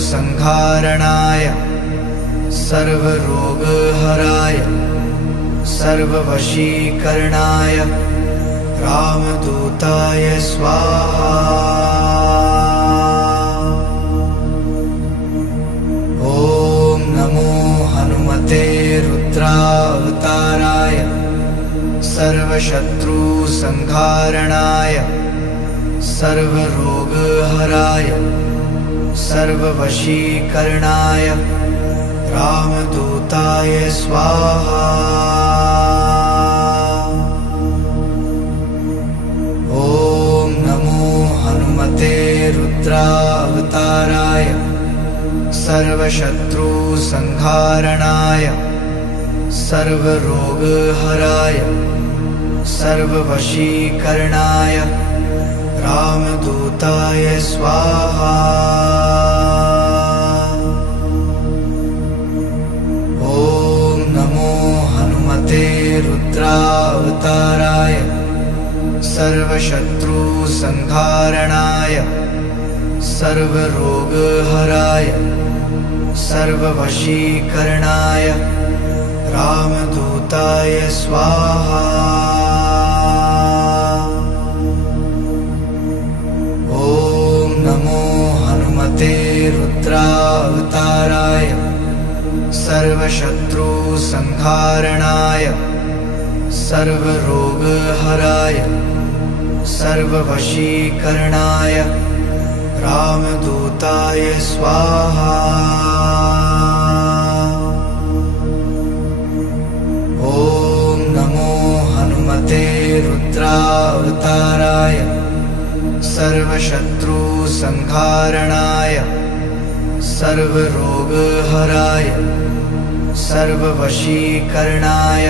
संहारणाय सर्वरोगहराय सर्ववशीकरणाय रामदूताय स्वाहा। ॐ नमो हनुमते रुद्रावताराय सर्वशत्रुसंहारणाय सर्वरोगहराय सर्ववशीकरणाय रामदूताय स्वाहा। ॐ नमो हनुमते रुद्रावताराय सर्वशत्रुसंहारणाय सर्वरोगहराय सर्ववशीकरणाय रामदूताय स्वाहा। ॐ नमो हनुमते रुद्रावताराय सर्वशत्रुसंहारणाय सर्वरोगहराय सर्ववशीकरणाय रामदूताय स्वाहा। ॐ नमो हनुमते रुद्रावताराय सर्वशत्रुसंहारणाय सर्वरोगहराय सर्ववशीकरणाय रामदूताय स्वाहा। ॐ नमो हनुमते रुद्रावताराय सर्वशत्रुसंहारणाय सर्वरोगहराय सर्ववशीकरणाय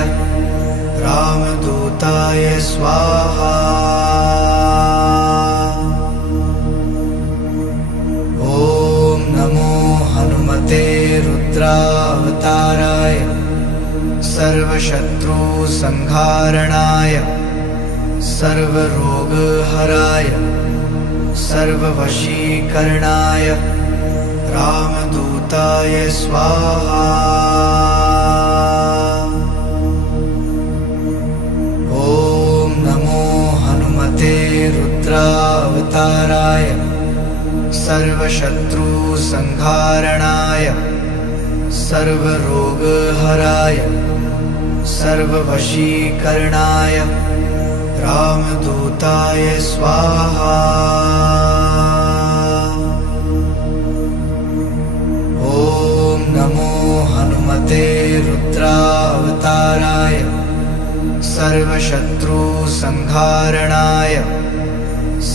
रामदूताय स्वाहा। ॐ नमो हनुमते रुद्रावताराय सर्वशत्रुसंहारणाय सर्वरोगहराय सर्ववशीकरणाय रामदूताय स्वाहा। ॐ नमो हनुमते रुद्रावताराय सर्वशत्रुसंहारणाय सर्वरोगहराय सर्ववशीकरणाय रामदूताय स्वाहा। ॐ नमो हनुमते रुद्रावताराय सर्वशत्रुसंहारणाय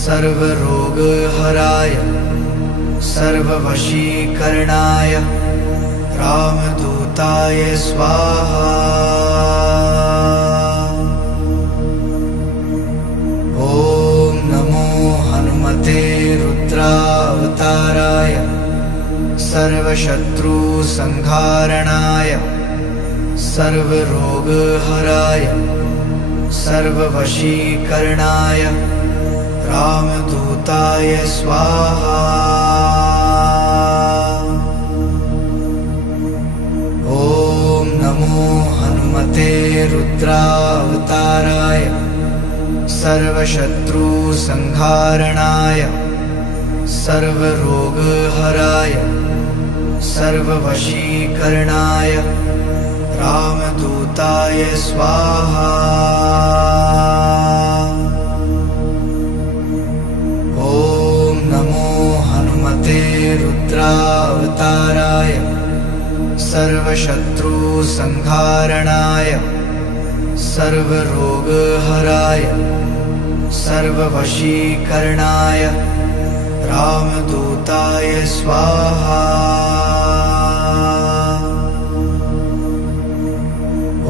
सर्वरोगहराय सर्ववशीकरणाय रामदूताय स्वाहा। ॐ नमो हनुमते रुद्रावताराय सर्वशत्रुसंहारणाय सर्वरोगहराय सर्ववशीकरणाय रामदूताय स्वाहा। ॐ नमो हनुमते रुद्रावताराय सर्वशत्रुसंहारणाय सर्वरोगहराय सर्ववशीकरणाय रामदूताय स्वाहा। ॐ नमो हनुमते रुद्रावताराय सर्वशत्रुसंहारणाय सर्वरोगहराय सर्ववशीकरणाय रामदूताय स्वाहा।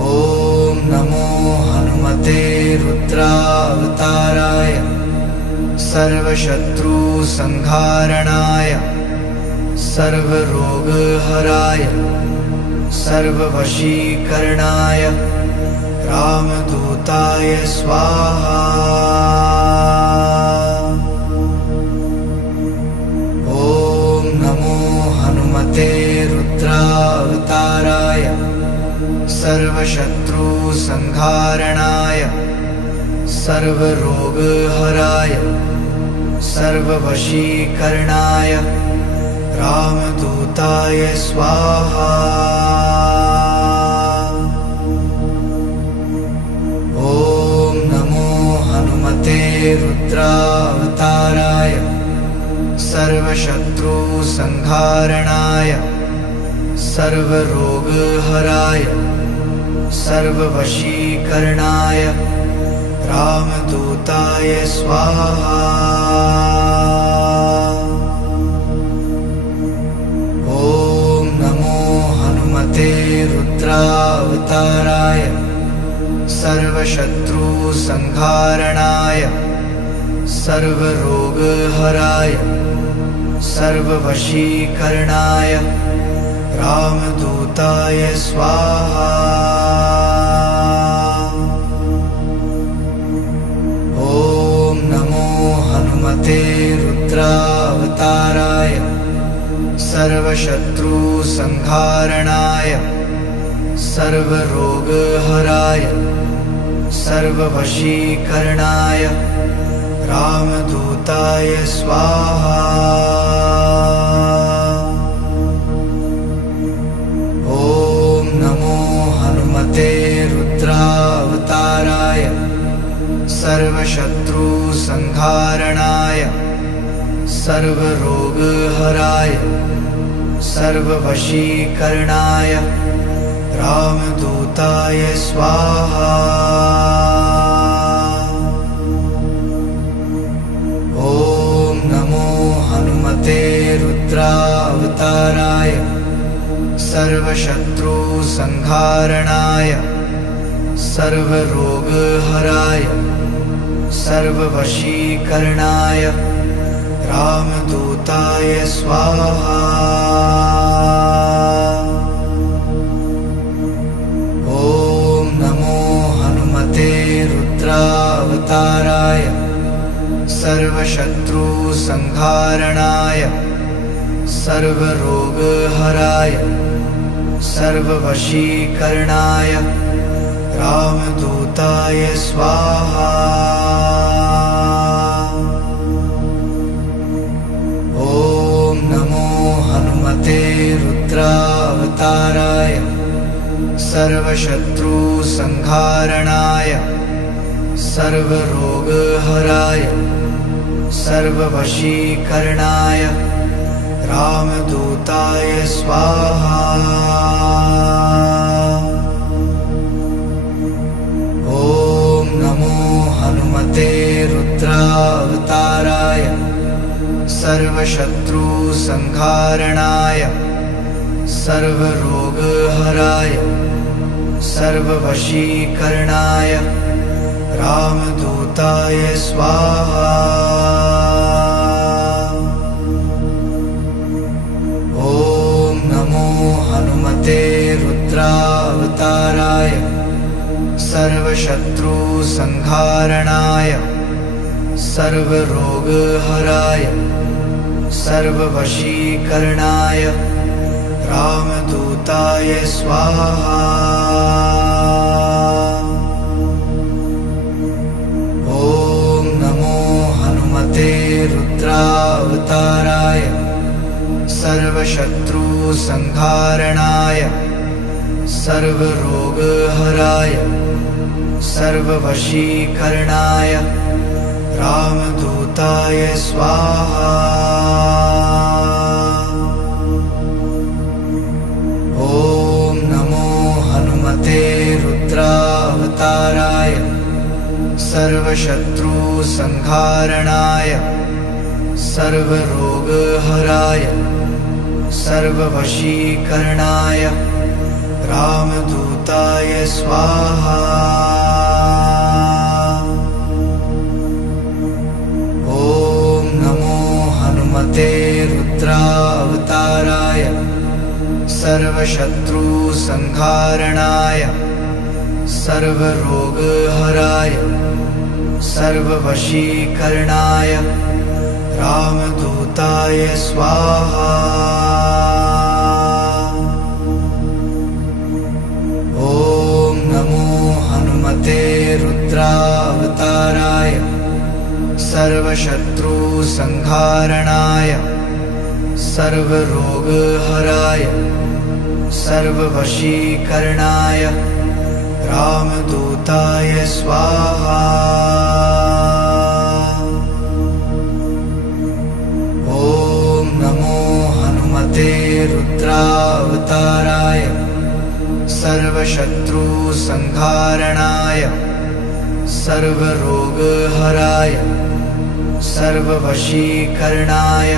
ॐ नमो हनुमते रुद्रावताराय सर्वशत्रुसंहारणाय सर्वरोगहराय सर्ववशीकरणाय रामदूताय स्वाहा। ॐ नमो सर्वशत्रुसंहारणाय सर्वरोगहराय सर्ववशीकरणाय रामदूताय स्वाहा। ॐ नमो हनुमते रुद्रावताराय सर्वशत्रुसंहारणाय सर्वरोगहराय सर्ववशीकरणाय रामदूताय स्वाहा। ॐ नमो हनुमते रुद्रावताराय सर्वशत्रुसंहारणाय सर्वरोगहराय सर्ववशीकरणाय रामदूताय स्वाहा। ॐ नमो हनुमते रुद्रावताराय सर्वशत्रुसंहारणाय सर्वरोगहराय सर्ववशीकरणाय रामदूताय स्वाहा। ॐ नमो हनुमते रुद्रावताराय सर्वशत्रुसंहारणाय सर्वरोगहराय सर्ववशीकरणाय रामदूताय स्वाहा। ॐ नमो हनुमते रुद्रावताराय सर्वशत्रुसंहारणाय सर्वरोगहराय सर्ववशीकरणाय रामदूताय स्वाहा। ॐ नमो हनुमते रुद्रावताराय सर्वशत्रुसंहारणाय सर्वरोगहराय सर्ववशीकरणाय रामदूताय स्वाहा। ॐ नमो हनुमते रुद्रावताराय सर्वशत्रुसंहारणाय सर्वरोगहराय सर्ववशीकरणाय रामदूताय स्वाहा। ॐ नमो हनुमते रुद्रावताराय सर्वशत्रुसंहारणाय सर्वरोगहराय सर्ववशीकरणाय रामदूताय स्वाहा। ॐ नमो हनुमते रुद्रावताराय सर्वशत्रुसंहारणाय सर्वरोगहराय सर्ववशीकरणाय रामदूताय स्वाहा। ॐ नमो हनुमते रुद्रावताराय सर्वशत्रुसंहारणाय सर्वरोगहराय सर्ववशीकरणाय रामदूताय स्वाहा। ॐ नमो हनुमते रुद्रावताराय सर्वशत्रुसंहारणाय सर्वरोगहराय सर्ववशीकरणाय रामदूताय स्वाहा। ॐ नमो हनुमते रुद्रावताराय सर्वशत्रुसंहारणाय सर्वरोगहराय सर्ववशीकरणाय रामदूताय स्वाहा। ॐ हनुमते रुद्रावताराय सर्वशत्रुसंहारणाय सर्वरोगहराय सर्ववशीकरणाय रामदूताय स्वाहा। ॐ नमो हनुमते रुद्रावताराय सर्वशत्रुसंहारणाय सर्वरोगहराय सर्ववशीकरणाय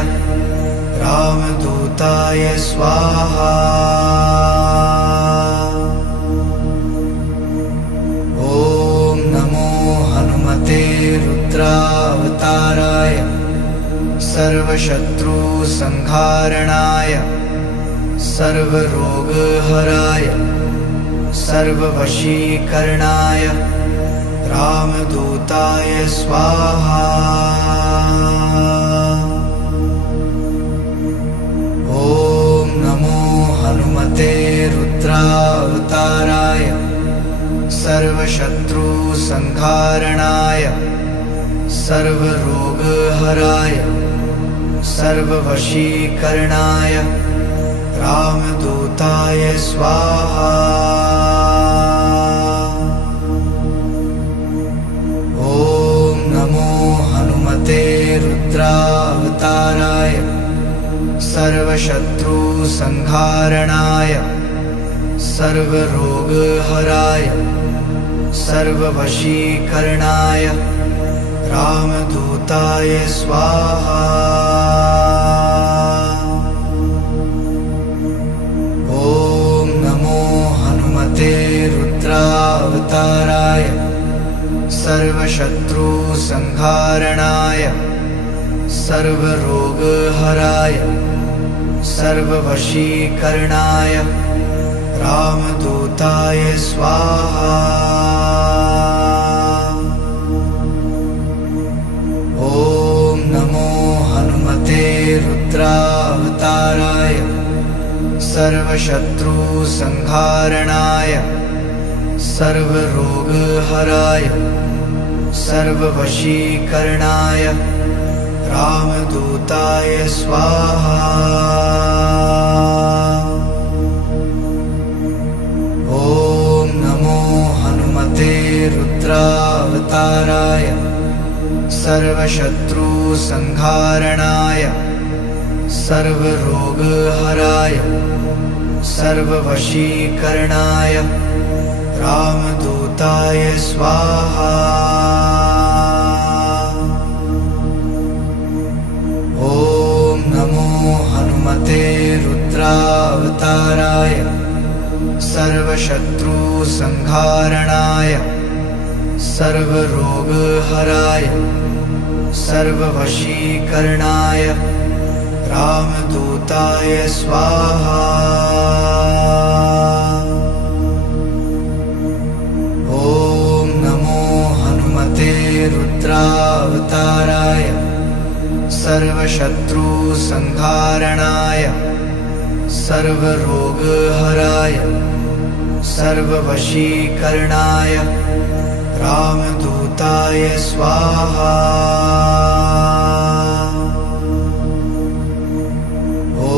रामदूताय स्वाहा। ॐ नमो हनुमते रुद्रावताराय सर्वशत्रुसंहारणाय सर्वरोगहराय सर्ववशीकरणाय रामदूताय स्वाहा। ॐ नमो हनुमते रुद्रावताराय सर्वशत्रुसंहारणाय सर्वरोगहराय सर्ववशीकरणाय रामदूताय स्वाहा। ॐ नमो हनुमते रुद्रावताराय सर्वशत्रुसंहारणाय सर्वरोगहराय सर्ववशीकरणाय रामदूताय स्वाहा। ॐ नमो हनुमते रुद्रावताराय सर्वशत्रुसंहारणाय सर्वरोगहराय सर्ववशीकरणाय रामदूताय स्वाहा। ॐ नमो हनुमते रुद्रावताराय सर्वशत्रुसंहारणाय सर्वरोगहराय सर्ववशीकरणाय रामदूताय स्वाहा। ॐ नमो हनुमते रुद्रावताराय सर्वशत्रुसंहारणाय सर्वरोगहराय सर्ववशीकरणाय रामदूताय स्वाहा। ॐ नमो हनुमते रुद्रावताराय सर्वशत्रुसंहारणाय सर्वरोगहराय सर्ववशीकरणाय रामदूताय स्वाहा। ॐ नमो हनुमते रुद्रावताराय सर्वशत्रुसंहारणाय सर्वरोगहराय सर्ववशीकरणाय रामदूताय स्वाहा। ॐ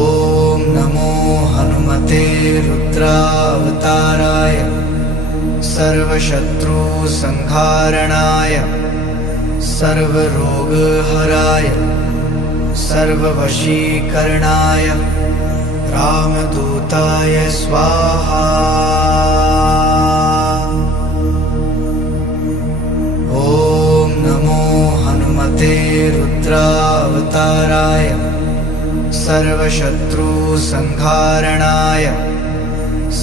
नमो हनुमते रुद्रावताराय सर्वशत्रुसंहारणाय सर्वरोगहराय सर्ववशीकरणाय रामदूताय स्वाहा। ॐ नमो हनुमते रुद्रावताराय सर्वशत्रुसंहारणाय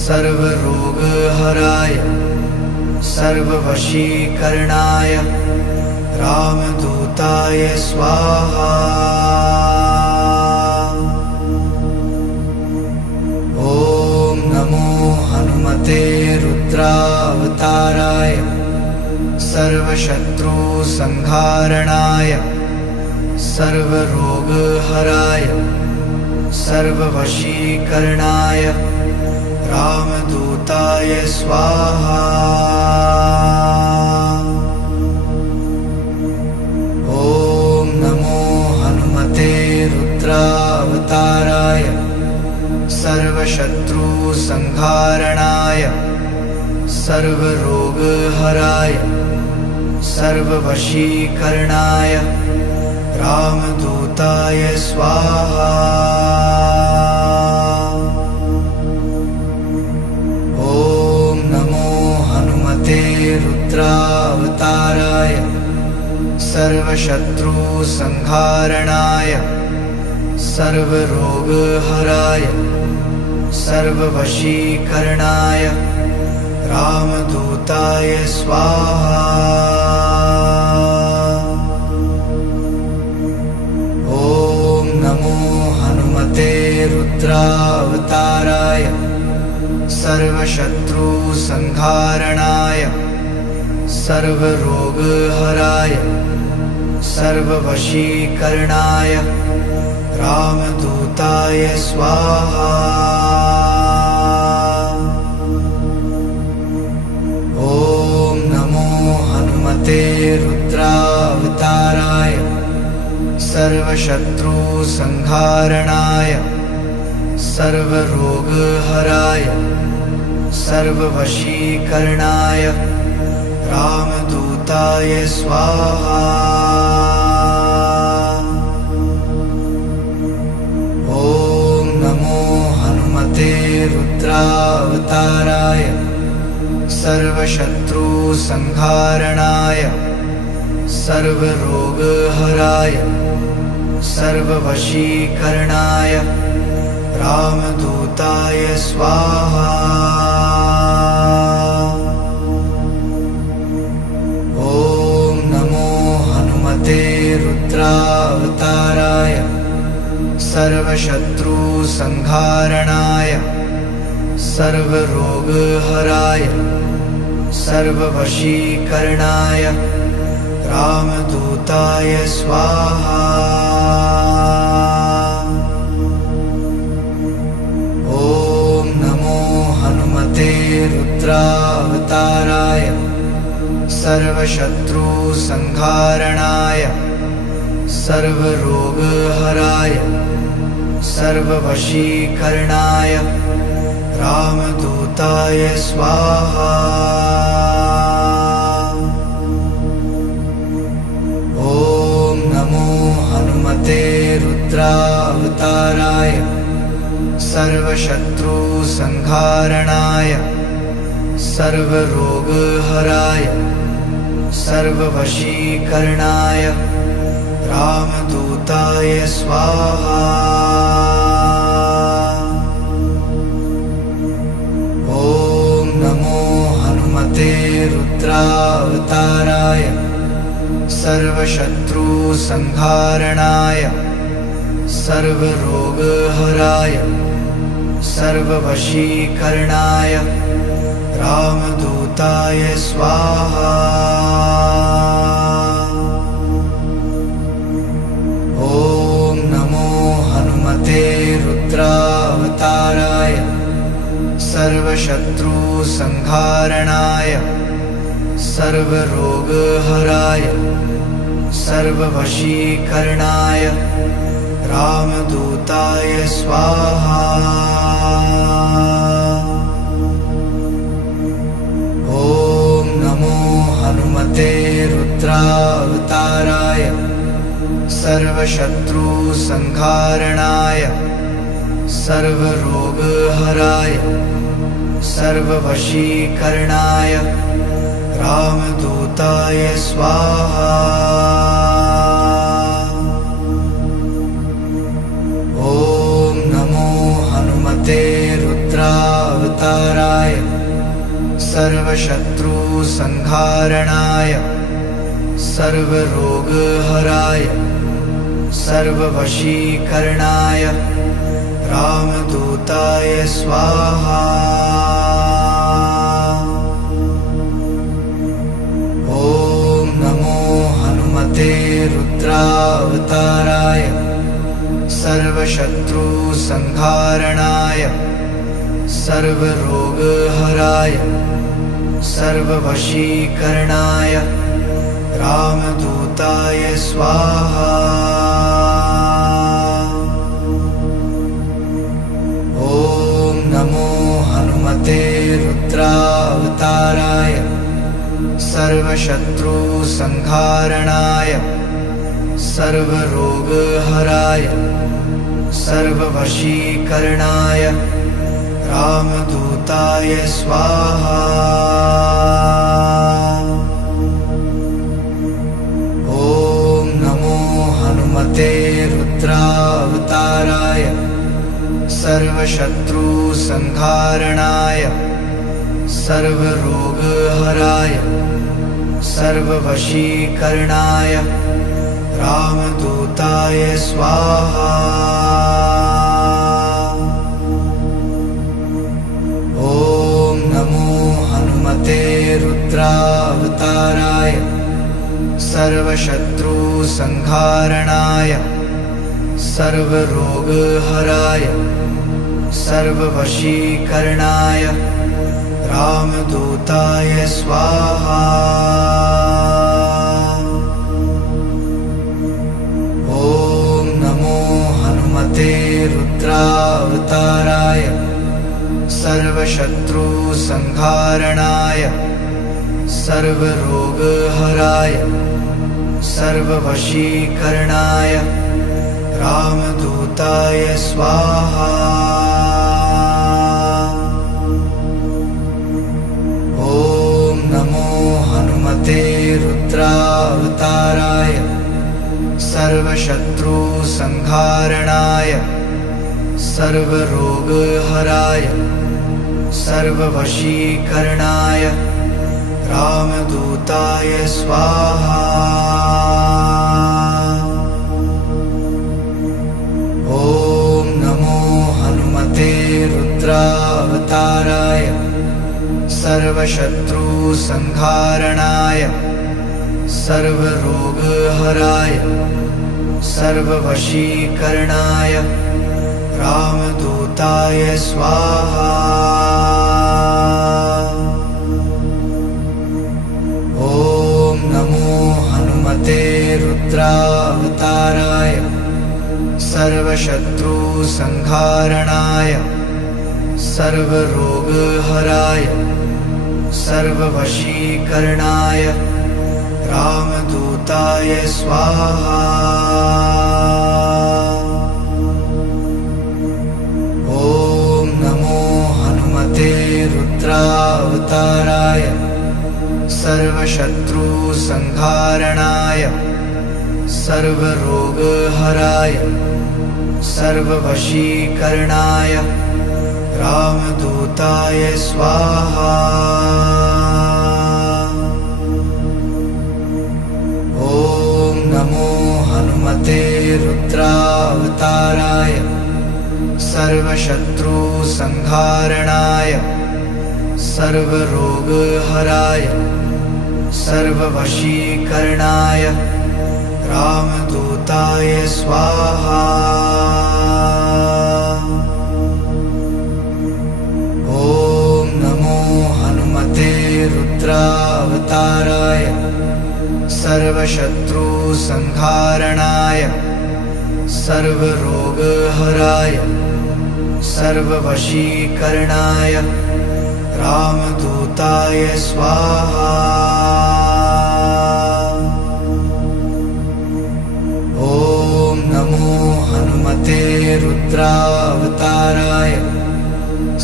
सर्वरोगहराय सर्ववशीकरणाय रामदूताय स्वाहा। ॐ नमो हनुमते रुद्रावताराय सर्वशत्रुसंहारणाय सर्वरोगहराय सर्ववशीकरणाय रामदूताय स्वाहा। सर्वशत्रुसंहारणाय सर्वरोगहराय सर्ववशीकरणाय रामदूताय स्वाहा। ॐ नमो हनुमते रुद्रावताराय सर्वशत्रुसंहारणाय सर्वरोगहराय सर्ववशीकरणाय रामदूताय स्वाहा। ॐ नमो हनुमते रुद्रावताराय सर्वशत्रुसंहारणाय सर्वरोगहराय सर्ववशीकरणाय रामदूताय स्वाहा। ॐ नमो हनुमते रुद्रावताराय सर्वशत्रुसंहारणाय सर्वरोगहराय सर्ववशीकरणाय रामदूताय स्वाहा। ॐ नमो हनुमते रुद्रावताराय सर्वशत्रुसंहारणाय सर्वरोगहराय सर्ववशीकरणाय रामदूताय स्वाहा। ॐ नमो हनुमते रुद्रावताराय सर्वशत्रुसंहारणाय सर्वरोगहराय सर्ववशीकरणाय रामदूताय स्वाहा। ॐ नमो हनुमते रुद्रावताराय सर्वशत्रुसंहारणाय सर्वरोगहराय सर्ववशीकरणाय रामदूताय स्वाहा। ॐ नमो हनुमते रुद्रावताराय सर्वशत्रुसंहारणाय सर्वरोगहराय सर्ववशीकरणाय रामदूताय स्वाहा। ॐ नमो हनुमते रुद्रावताराय सर्वशत्रुसंहारणाय सर्वरोगहराय सर्ववशीकरणाय रामदूताय स्वाहा। ॐ नमो हनुमते रुद्रावताराय सर्वशत्रुसंहारणाय सर्वरोगहराय सर्ववशीकरणाय रामदूताय स्वाहा। ॐ नमो हनुमते रुद्रावताराय सर्वशत्रुसंहारणाय सर्वरोगहराय सर्ववशीकरणाय रामदूताय स्वाहा। ॐ नमो हनुमते रुद्रावताराय सर्वशत्रुसंहारणाय सर्वरोगहराय सर्ववशीकरणाय रामदूताय स्वाहा। ॐ नमो हनुमते रुद्रावताराय सर्वशत्रुसंहारणाय सर्वरोगहराय सर्ववशीकरणाय रामदूताय स्वाहा। ॐ रुद्रावताराय सर्वशत्रुसंहारणाय सर्वरोगहराय सर्ववशीकरणाय रामदूताय स्वाहा। ॐ नमो हनुमते रुद्रावताराय सर्वशत्रुसंहारणाय सर्वरोगहराय सर्ववशीकरणाय रामदूताय स्वाहा। ॐ नमो हनुमते रुद्रावताराय सर्वशत्रुसंहारणाय सर्वरोगहराय सर्ववशीकरणाय रामदूताय स्वाहा। ॐ नमो हनुमते रुद्रावताराय सर्वशत्रुसंहारणाय सर्वरोगहराय सर्ववशीकरणाय रामदूताय स्वाहा। ॐ नमो हनुमते रुद्रावताराय सर्वशत्रुसंहारणाय सर्वरोगहराय सर्ववशीकरणाय रामदूताय स्वाहा। ॐ नमो हनुमते रुद्रावताराय सर्वशत्रुसंहारणाय सर्वरोगहराय सर्ववशीकरणाय रामदूताय स्वाहा। ॐ नमो हनुमते रुद्रावताराय सर्वशत्रुसंहारणाय सर्वरोगहराय सर्ववशीकरणाय रामदूताय स्वाहा। ॐ नमो हनुमते रुद्रावताराय सर्वशत्रुसंहारणाय सर्वरोगहराय सर्ववशीकरणाय रामदूताय स्वाहा। ॐ नमो हनुमते रुद्रावताराय सर्वशत्रुसंहारणाय सर्वरोगहराय सर्ववशीकरणाय रामदूताय स्वाहा। ॐ नमो हनुमते रुद्रावताराय सर्वशत्रुसंहारणाय सर्वरोगहराय सर्ववशीकरणाय रामदूताय स्वाहा। ॐ नमो हनुमते रुद्रावताराय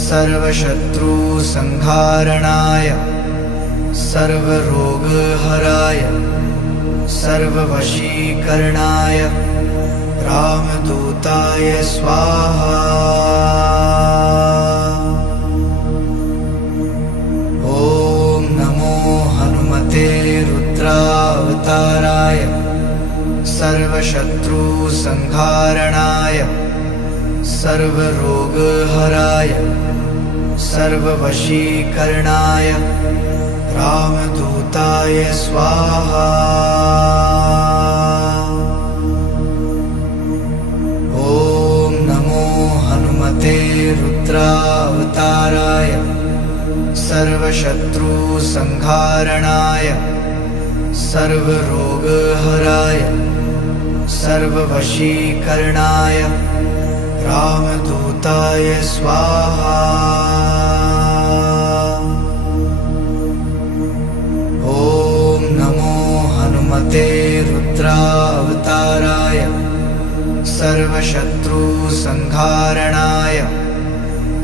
सर्वशत्रुसंहारणाय सर्वरोगहराय सर्ववशीकरणाय रामदूताय स्वाहा। ॐ नमो हनुमते रुद्रावताराय सर्वशत्रुसंहारणाय सर्वरोगहराय सर्ववशीकरणाय रामदूताय स्वाहा। ॐ नमो हनुमते रुद्रावताराय सर्वशत्रुसंहारणाय सर्वरोगहराय सर्ववशीकरणाय रामदूताय स्वाहा। ॐ रुद्रावताराय सर्वशत्रुसंहारणाय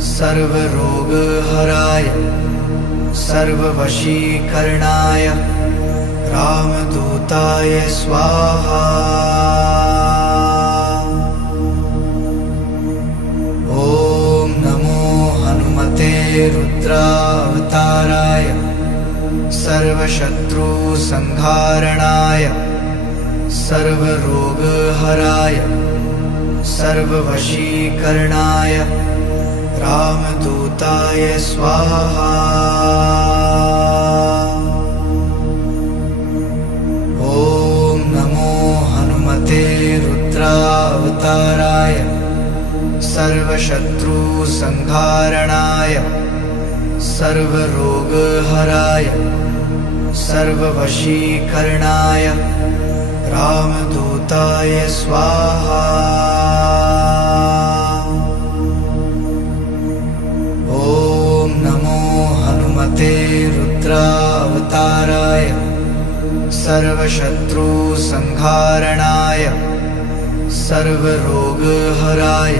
सर्वरोगहराय सर्ववशीकरणाय रामदूताय स्वाहा। ॐ नमो हनुमते रुद्रावताराय सर्वशत्रुसंहारणाय सर्वरोगहराय सर्ववशीकरणाय रामदूताय स्वाहा। ॐ नमो हनुमते रुद्रावताराय सर्वशत्रुसंहारणाय सर्वरोगहराय सर्ववशीकरणाय रामदूताय स्वाहा। ॐ नमो हनुमते रुद्रावताराय सर्वशत्रुसंहारणाय सर्वरोगहराय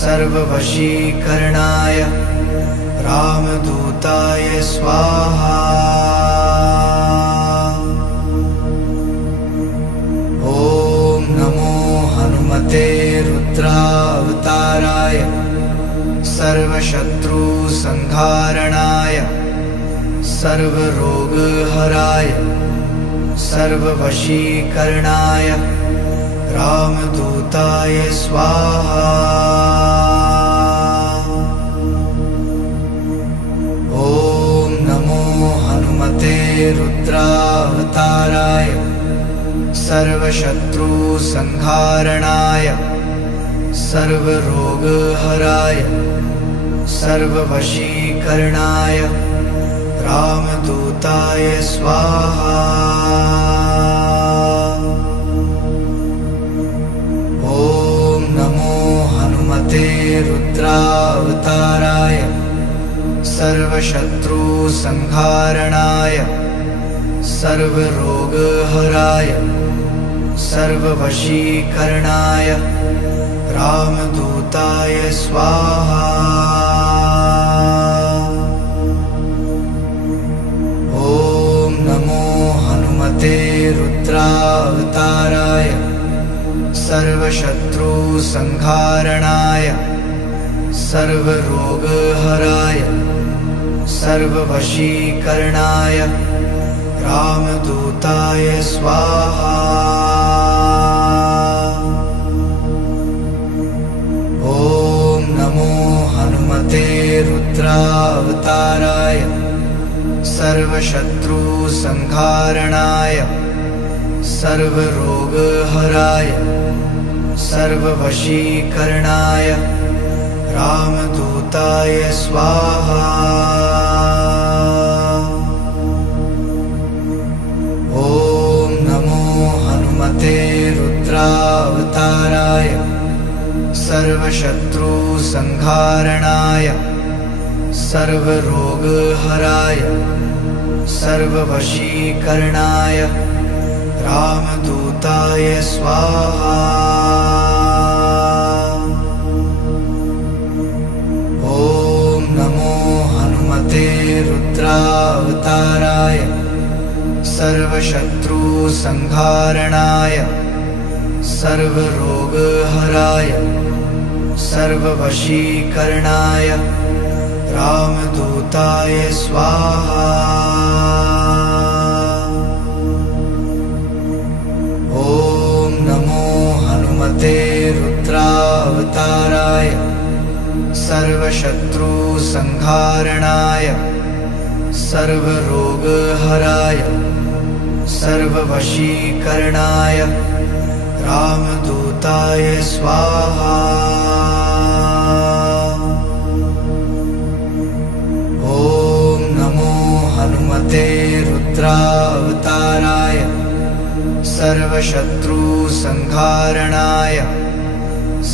सर्ववशीकरणाय रामदूताय स्वाहा। ॐ नमो हनुमते रुद्रावताराय सर्वशत्रुसंहारणाय सर्वरोगहराय सर्ववशीकरणाय रामदूताय स्वाहा। ॐ नमो हनुमते रुद्रावताराय सर्वशत्रुसंहारणाय सर्वरोगहराय सर्ववशीकरणाय रामदूताय स्वाहा। ॐ नमो हनुमते रुद्रावताराय सर्वशत्रुसंहारणाय सर्वरोगहराय सर्ववशीकरणाय रामदूताय स्वाहा। ॐ नमो हनुमते रुद्रावताराय सर्वशत्रुसंहारणाय सर्वरोगहराय सर्ववशीकरणाय रामदूताय स्वाहा। ॐ नमो हनुमते रुद्रावताराय सर्वशत्रुसंहारणाय सर्वरोगहराय सर्ववशीकरणाय रामदूताय स्वाहा। ॐ नमो हनुमते रुद्रावताराय सर्वशत्रुसंहारणाय सर्वरोगहराय सर्ववशीकरणाय रामदूताय स्वाहा। ॐ नमो हनुमते रुद्रावताराय सर्वशत्रुसंहारणाय सर्वरोगहराय सर्ववशीकरणाय रामदूताय स्वाहा। ॐ नमो हनुमते रुद्रावताराय सर्वशत्रुसंहारणाय सर्वरोगहराय सर्ववशीकरणाय रामदूताय स्वाहा। ॐ नमो हनुमते रुद्रावताराय सर्वशत्रुसंहारणाय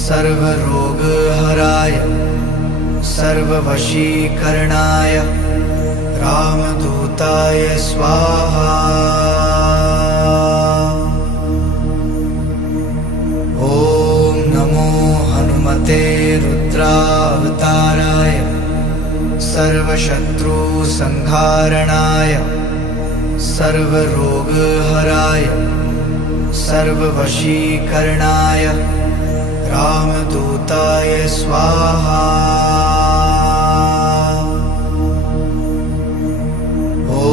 सर्वरोगहराय सर्ववशीकरणाय रामदूताय स्वाहा। ॐ सर्वशत्रुसंहारणाय सर्वरोगहराय सर्ववशीकरणाय रामदूताय स्वाहा। ॐ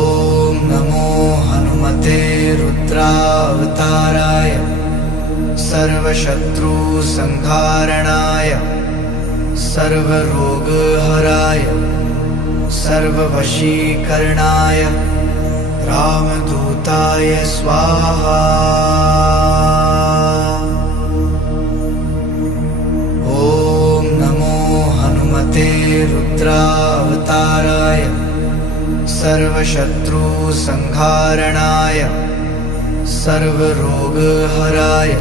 नमो हनुमते रुद्रावताराय सर्वशत्रुसंहारणाय सर्वरोगहराय सर्ववशीकरणाय रामदूताय स्वाहा। ॐ नमो हनुमते रुद्रावताराय सर्वशत्रुसंहारणाय सर्वरोगहराय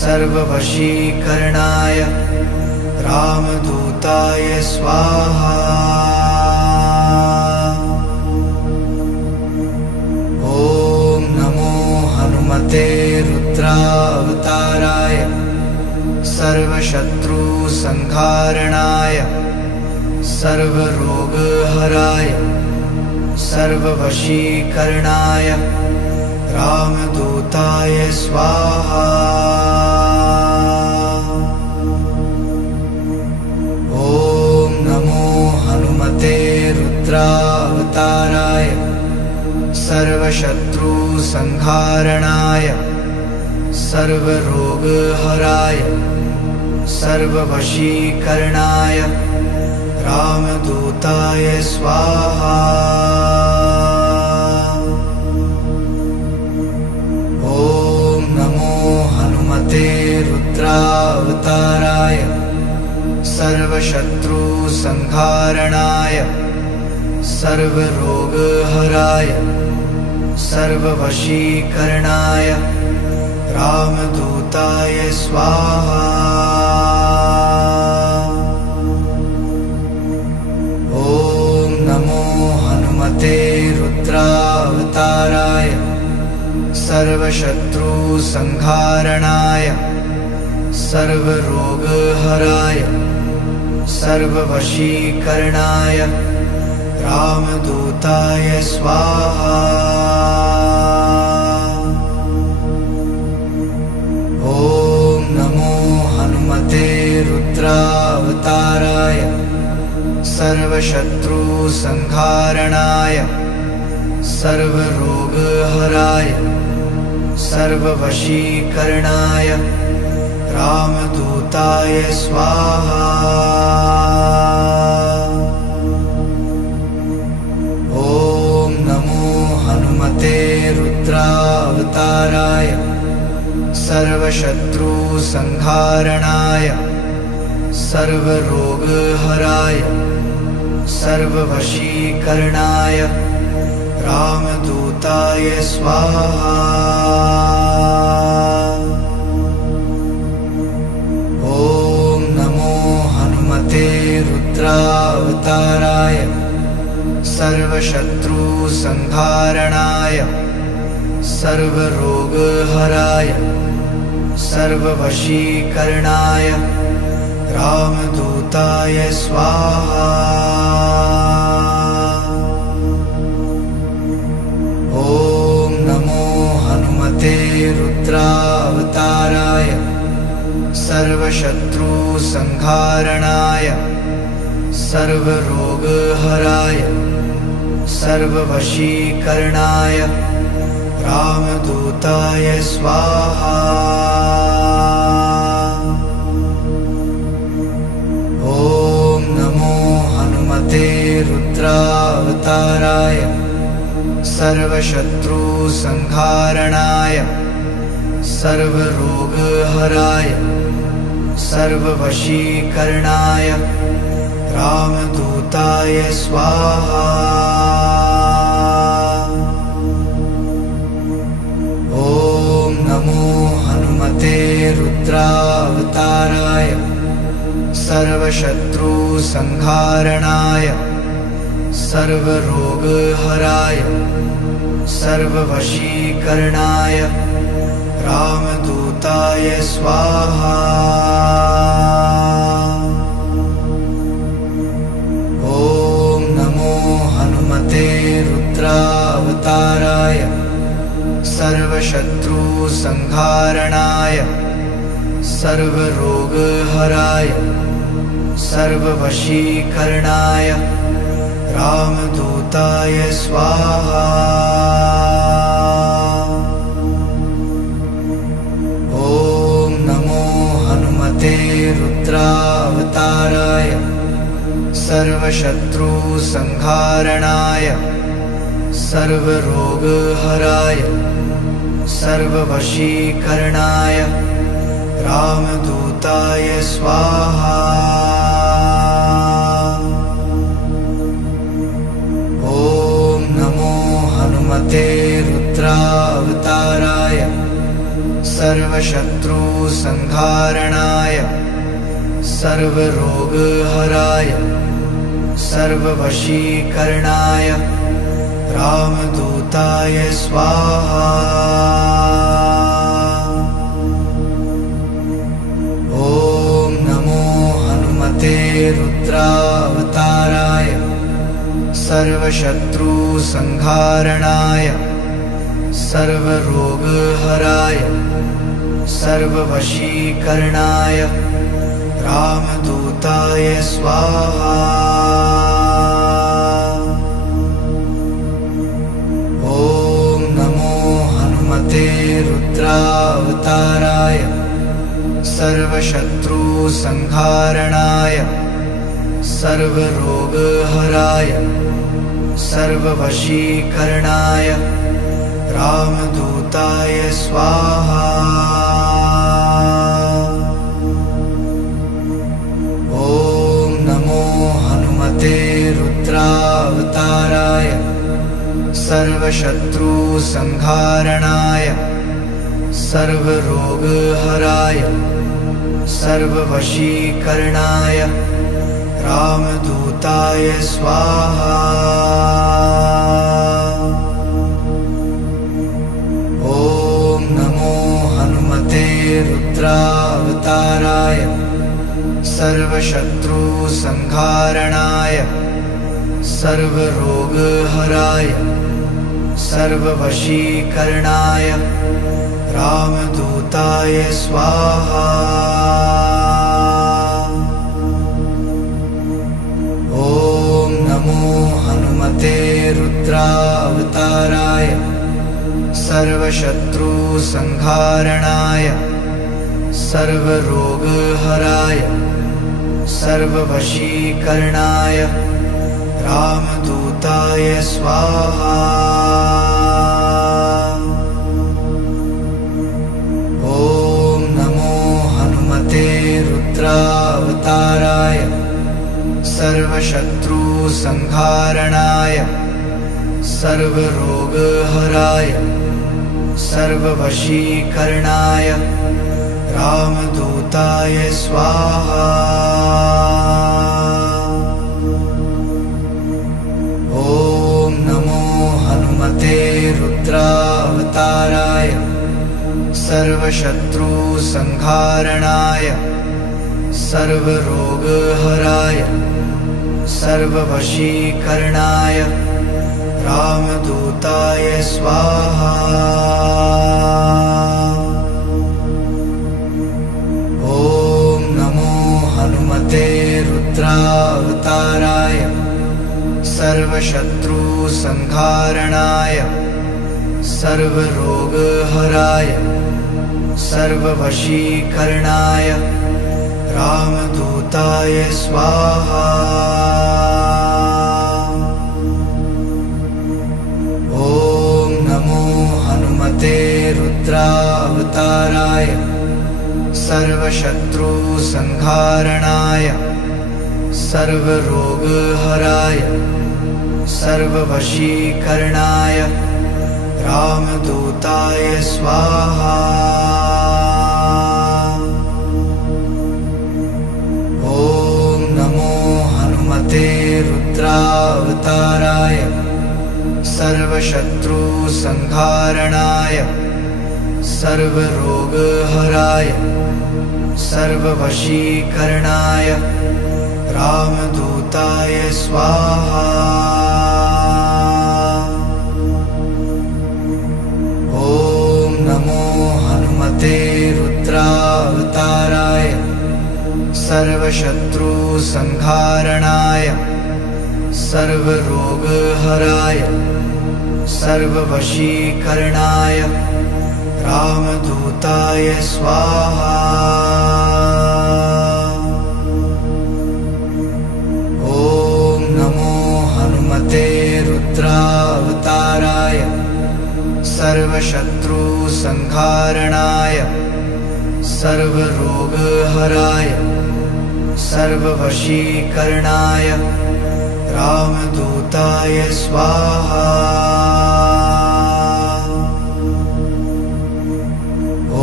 सर्ववशीकरणाय रामदूताय स्वाहा। ॐ नमो हनुमते रुद्रावताराय सर्वशत्रुसंहारणाय सर्वरोगहराय सर्ववशीकरणाय रामदूताय स्वाहा। ॐ नमो हनुमते रुद्रावताराय सर्वशत्रुसंहारणाय सर्वरोगहराय सर्ववशीकरणाय रामदूताय स्वाहा। ॐ नमो हनुमते रुद्रावताराय सर्वशत्रुसंहारणाय सर्वरोगहराय सर्ववशीकरणाय रामदूताय स्वाहा। ॐ नमो हनुमते रुद्रावताराय सर्वशत्रुसंहारणाय सर्वरोगहराय सर्ववशीकरणाय रामदूताय स्वाहा। ॐ नमो हनुमते रुद्रावताराय सर्वशत्रुसंहारणाय सर्वरोगहराय सर्ववशीकरणाय रामदूताय स्वाहा। ॐ नमो हनुमते रुद्रावताराय सर्वशत्रुसंहारणाय सर्वरोगहराय सर्ववशीकरणाय रामदूताय स्वाहा। ॐ नमो हनुमते रुद्रावताराय सर्वशत्रुसंहारणाय सर्वरोगहराय सर्ववशीकरणाय रामदूताय स्वाहा। ॐ नमो हनुमते रुद्रावताराय सर्वशत्रुसंहारणाय सर्वरोगहराय सर्ववशीकरणाय रामदूताय स्वाहा। ॐ नमो हनुमते रुद्रावताराय सर्वशत्रुसंहारणाय सर्वरोगहराय सर्ववशीकरणाय रामदूताय स्वाहा। ॐ नमो हनुमते रुद्रावताराय सर्वशत्रुसंहारणाय सर्वरोगहराय सर्ववशीकरणाय रामदूताय स्वाहा। ॐ रुद्रावताराय सर्वशत्रुसंहारणाय सर्वरोगहराय सर्ववशीकरणाय रामदूताय स्वाहा। ॐ नमो हनुमते रुद्रावताराय सर्वशत्रुसंहारणाय सर्वरोगहराय सर्ववशीकरणाय रामदूताय स्वाहा। ॐ नमो हनुमते रुद्रावताराय सर्वशत्रुसंहारणाय सर्वरोगहराय सर्ववशीकरणाय रामदूताय स्वाहा। ॐ नमो हनुमते रुद्रावताराय सर्वशत्रुसंहारणाय सर्वरोगहराय सर्ववशीकरणाय रामदूताय स्वाहा। ॐ नमो हनुमते रुद्रावताराय सर्वशत्रुसंहारणाय सर्वरोगहराय सर्ववशीकरणाय रामदूताय स्वाहा। ॐ नमो हनुमते रुद्रावताराय सर्वशत्रुसंहारणाय सर्वरोगहराय सर्ववशीकरणाय रामदूताय स्वाहा। ॐ नमो हनुमते रुद्रावताराय सर्वशत्रुसंहारणाय सर्वरोगहराय सर्ववशीकरणाय रामदूताय स्वाहा। ॐ नमो हनुमते रुद्रावताराय सर्वशत्रुसंहारणाय सर्वरोगहराय सर्ववशीकरणाय रामदूताय स्वाहा। ॐ नमो हनुमते रुद्रावताराय सर्वशत्रुसंहारणाय सर्वरोगहराय सर्ववशीकरणाय रामदूताय स्वाहा। ॐ नमो हनुमते रुद्रावताराय सर्वशत्रुसंहारणाय सर्वरोगहराय सर्ववशीकरणाय रामदूताय स्वाहा। ॐ नमो हनुमते रुद्रावताराय सर्वशत्रुसंहारणाय सर्वरोगहराय सर्ववशीकरणाय रामदूताय स्वाहा। ॐ नमो हनुमते रुद्रावताराय सर्वशत्रुसंहारणाय सर्वरोगहराय सर्ववशीकरणाय रामदूताय स्वाहा। ॐ नमो हनुमते रुद्रावताराय सर्वशत्रुसंहारणाय सर्वरोगहराय सर्ववशीकरणाय रामदूताय स्वाहा। ॐ सर्वशत्रुसंहारणाय सर्वरोगहराय सर्ववशीकरणाय रामदूताय स्वाहा। ॐ नमो हनुमते रुद्रावताराय सर्वशत्रुसंहारणाय सर्वरोगहराय सर्ववशीकरणाय रामदूताय स्वाहा।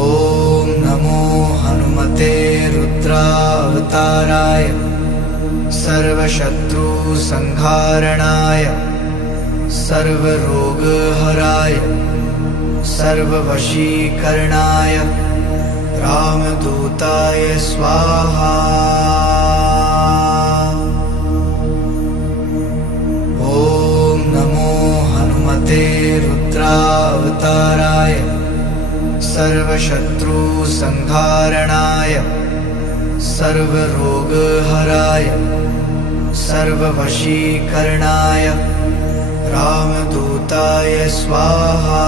ॐ नमो हनुमते रुद्रावताराय सर्वशत्रुसंहारणाय सर्वरोगहराय सर्ववशीकरणाय रामदूताय स्वाहा। ॐ नमो हनुमते रुद्रावताराय सर्वशत्रुसंहारणाय सर्वरोगहराय सर्ववशीकरणाय रामदूताय स्वाहा।